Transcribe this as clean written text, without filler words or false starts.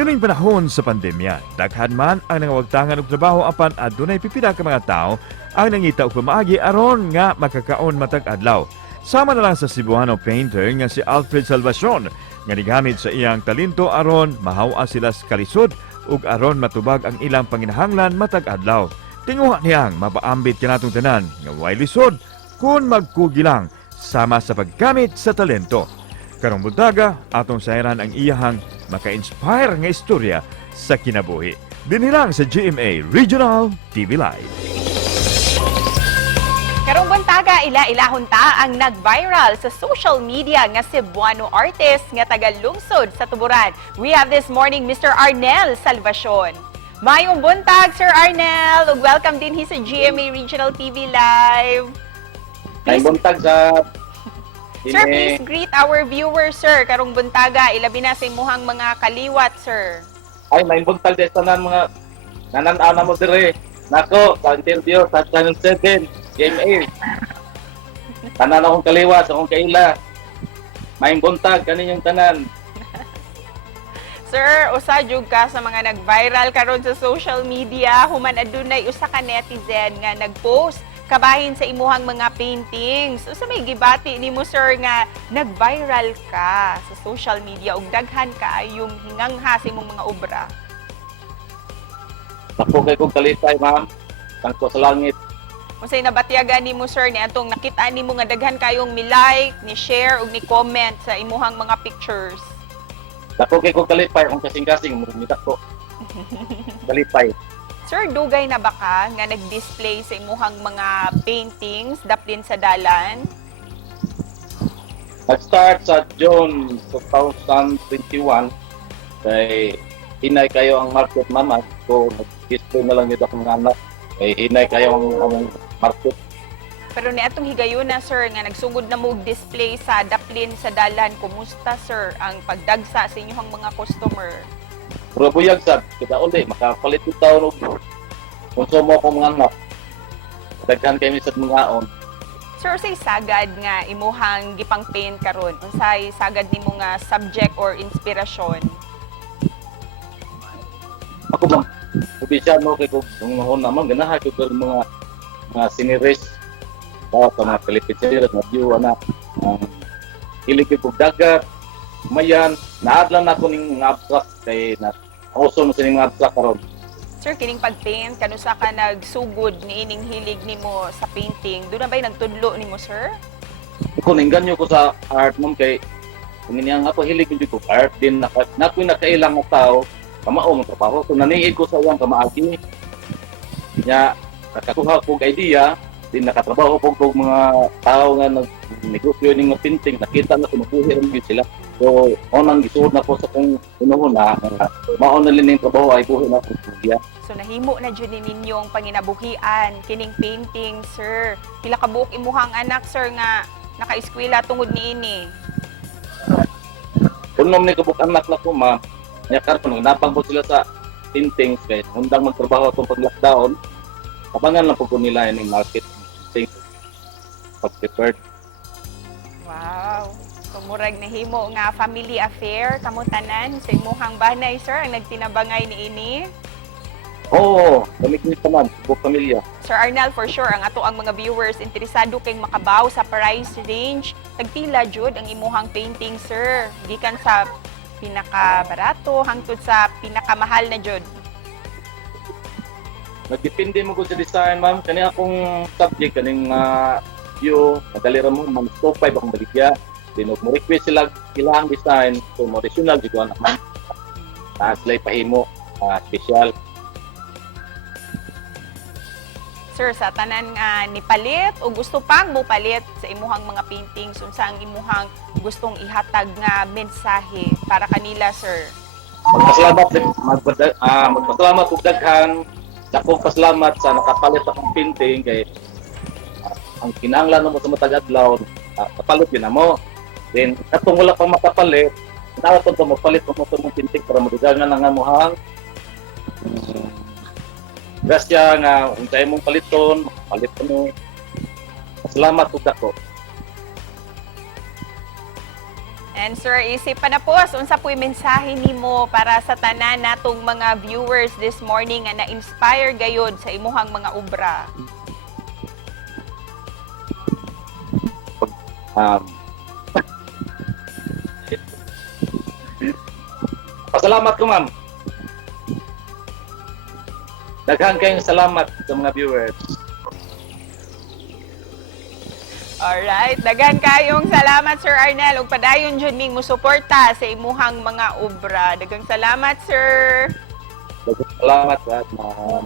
Nining panahon sa pandemya, daghan man ang nangawagtangan og trabaho apan adunay pipila ka mga tao ang nangita og pamaagi aron nga makakaon matag adlaw. Sama na lang sa Cebuano painter nga si Alfred Salvacion nga nigamit sa iyang talento aron mahawa sila sa kalisod ug aron matubag ang ilang panginahanglan matag adlaw. Tinguha niyang mapaambit kanatong tanan nga way lisod kun magkugi lang sama sa paggamit sa talento. Karong buntaga, atong sayran ang iyahang maka-inspire nga istorya sa kinabuhi. Dinilang sa GMA Regional TV Live. Karong buntaga, ila-ilahon ta ang nag-viral sa social media nga Cebuano artist nga taga-lungsod sa Tuburan. We have this morning Mr. Arnel Salvacion. Mayong buntag, Sir Arnel, ug welcome din sa GMA Regional TV Live. May buntag sa Sir, please greet our viewers, sir. Karong buntaga, ilabi na sa imuhang mga kaliwat, sir. Ay, may buntag din sa mga nananaw na mo dire. Nako, sa interview sa Channel 7, GMA. Tanan akong kaliwa sa akong kaila. May buntag, kaninyong tanan. Sir, usa jud ka sa mga nag-viral karon sa social media. Human adunay usa ka netizen nga nag-post kabahin sa imuhang mga paintings. Usa may gibati nimo, sir, nga nag-viral ka sa social media ug daghan ka yung hingangha sa imong mga obra. Ako kay kong kalitay, ma'am. Tangko sa langit. Unsay nabatyagan nimo, sir, ni atong nakita nimo nga daghan kayong mi-like, ni-share ug ni-comment sa imuhang mga pictures. Ako kay kong kalitay, kung kasing-kasing, murumita ko. Kalitay. Sir, dugay na ba ka nga nag-display sa imuhang mga paintings daplin sa dalan? Nag-start sa June 2021. Kay hinay kayo ang market, mama. So, nag-display na lang nito akong anak. Kay hinay kayo ang market. Pero ni atong higayon na, sir, nga nagsugod na mo display sa daplin sa dalan. Kumusta, sir, ang pagdagsa sa inyong mga customer? Pero buyag sad, kita uli, makapalit yung taon og konsumo ko mga anak. Daghan kayo sa mga on. Sir, say sagad nga imuhang gipang paint karon. Unsay sagad nimo nga subject or inspirasyon? Ako bang, kubisyan mo kay kung noon naman, ganahan ko mga siniris. Bawat sa mga kalipitsir, mga view, hilig ko dagat, mayan, naadlan ako ng mga abstract kay nauso mo sa mga abstract karon. Sir, kining pag-paint, kanusa ka nagsugod ni ining hilig nimo sa painting? Doon na ba'y nagtudlo nimo, sir? Ako ningganyo ko sa art mom kay kung nga ako hilig ko art din nakoy nakailang nga tao kamao mo trabaho kung naniid ko sa iyang kamaagi nya nakakuha ko idea din nakatrabaho ko mga tao nga nagnegosyo ning mga painting nakita na sumubuhi rin sila. So, unang isuod na ko sa kong unuhon na maon na rin yung trabaho ay buhay na kong studiya. So, nahimo na dyan ninyong panginabuhian, kining painting, sir. Pila ka buok imuhang anak, sir, nga naka-eskwela tungod ni ini. Unom ni kabuk anak na ko, ma. Nyakar ko, napang po sila sa paintings kaya hundang magtrabaho itong pag-lockdown. Kapangan lang po ko nila yung market pag-prepared. Wow. So, murag nahimo nga family affair, kamutanan sa imuhang banay, sir, ang nagtinabangay ni ini. Oo, kamiknis naman, subok pamilya. Sir Arnel, for sure, ang ato ang mga viewers interesado kayong makabaw sa price range. Tagpila jud ang imuhang painting, sir. Gikan sa pinakabarato hangtod sa pinakamahal na jud. Nagdepende mo ko sa design, ma'am. Kani akong subject, kaning view, nagalira mo, ma'am, top 5 akong baligya. Then, mo request sila ilang design, so mo original, dito anak man. Sila ipahimo, special. Sir, sa tanan nga nipalit o gusto pang mupalit sa imuhang mga paintings, unsa ang imuhang gustong ihatag nga mensahe para kanila, sir? Magpasalamat kung daghan. Dakong pasalamat sa nakapalit akong painting kay ang kinahanglan mo sa matag adlaw, kapalit yun na mo. Then, katong wala pang makapalit, nawaton ko mapalit mo sa mong painting para madugangan lang ang muhang. Grasya nga, untay mong paliton, palit mo. Salamat kung dako. And sir, isip pa na po, unsa po'y mensahe nimo para sa tanan natong mga viewers this morning nga na-inspire gayud sa imuhang mga obra? Pasalamat ko, ma'am. Daghan kayong salamat sa mga viewers. Alright, daghan kayong salamat Sir Arnel ug padayon jud ming musuporta sa imuhang mga obra. Daghang salamat sir. Salamat, ma'am.